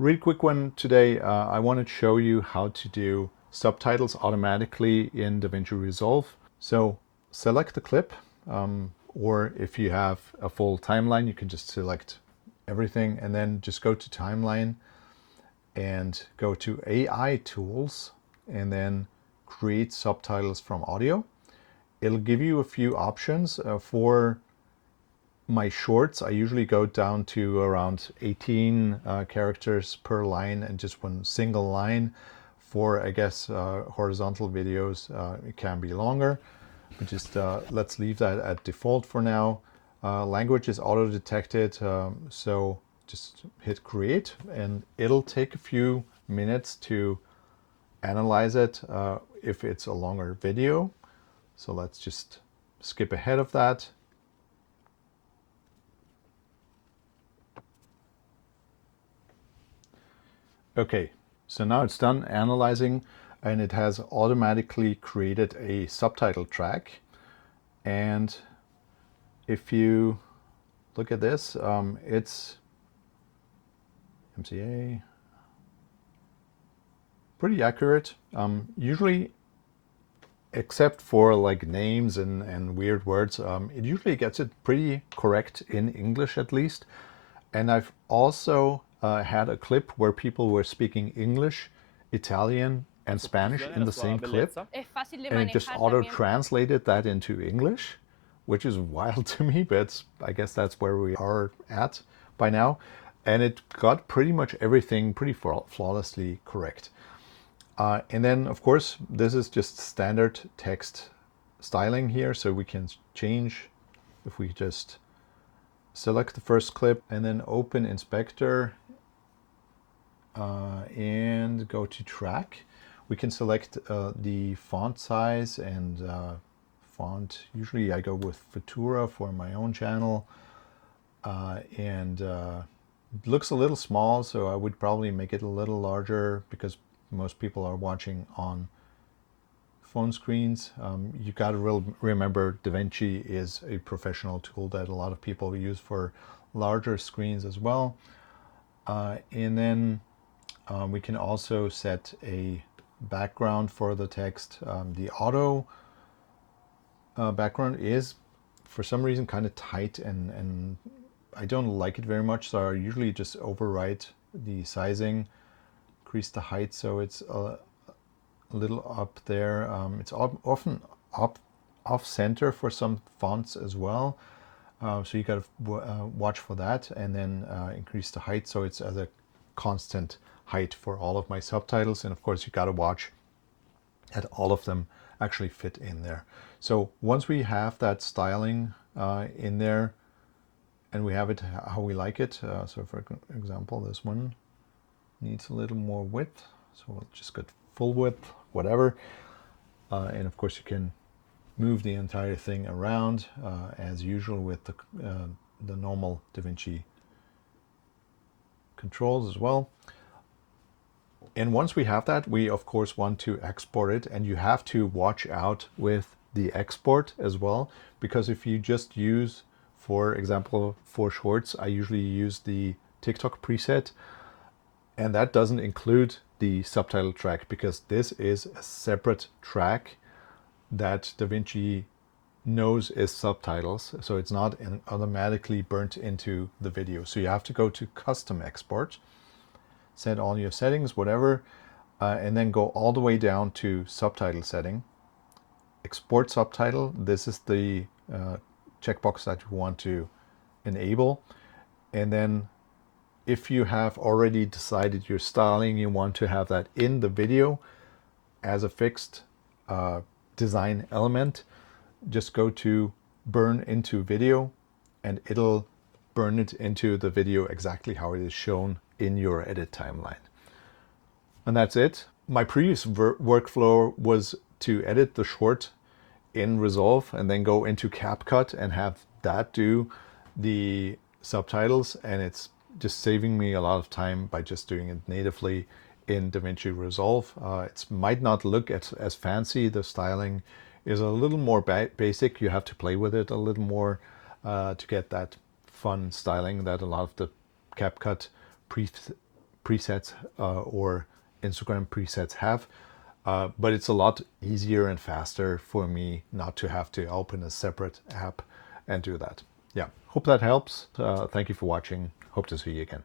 Really quick one today. I want to show you how to do subtitles automatically in Davinci Resolve. So select the clip, or if you have a full timeline, you can just select everything and then just go to timeline and go to AI tools and then create subtitles from audio. It'll give you a few options for my shorts. I usually go down to around 18 characters per line and just one single line. For, I guess, horizontal videos, it can be longer. But just let's leave that at default for now. Language is auto-detected, so just hit create and it'll take a few minutes to analyze it if it's a longer video. So let's just skip ahead of that. Okay, so now it's done analyzing and it has automatically created a subtitle track. And if you look at this, it's MCA, pretty accurate. Usually, except for like names and weird words, it usually gets it pretty correct in English at least. And I've also had a clip where people were speaking English, Italian, and Spanish in the same clip, and it just auto-translated that into English, which is wild to me, but I guess that's where we are at by now. And it got pretty much everything pretty flawlessly correct. And then, of course, this is just standard text styling here, so we can change if we just select the first clip and then open Inspector and go to track. We can select the font size and font. Usually I go with Futura for my own channel, and it looks a little small, so I would probably make it a little larger because most people are watching on phone screens. You got to remember Davinci is a professional tool that a lot of people use for larger screens as well. And then we can also set a background for the text. The auto background is for some reason kind of tight and I don't like it very much, so I usually just overwrite the sizing, increase the height so it's a little up there. It's often off center for some fonts as well, so you got to watch for that, and then increase the height so it's at a constant height for all of my subtitles. And of course you got to watch that all of them actually fit in there. So once we have that styling in there and we have it how we like it, so for example this one needs a little more width, so we'll just get full width, whatever. And of course you can move the entire thing around as usual with the normal Davinci controls as well. And once we have that, we of course want to export it, and you have to watch out with the export as well, because if you just use, for example, for shorts, I usually use the TikTok preset, and that doesn't include the subtitle track because this is a separate track that Davinci knows is subtitles, so it's not automatically burnt into the video. So you have to go to custom export, set all your settings, whatever, and then go all the way down to subtitle setting, export subtitle. This is the checkbox that you want to enable. And then if you have already decided your styling, you want to have that in the video as a fixed design element, just go to burn into video and it'll burn it into the video exactly how it is shown in your edit timeline. And that's it. My previous workflow was to edit the short in Resolve and then go into CapCut and have that do the subtitles, and it's just saving me a lot of time by just doing it natively in Davinci Resolve. It might not look as fancy. The styling is a little more basic. You have to play with it a little more to get that fun styling that a lot of the CapCut presets or Instagram presets have. But it's a lot easier and faster for me not to have to open a separate app and do that. Yeah, hope that helps. Thank you for watching. Hope to see you again.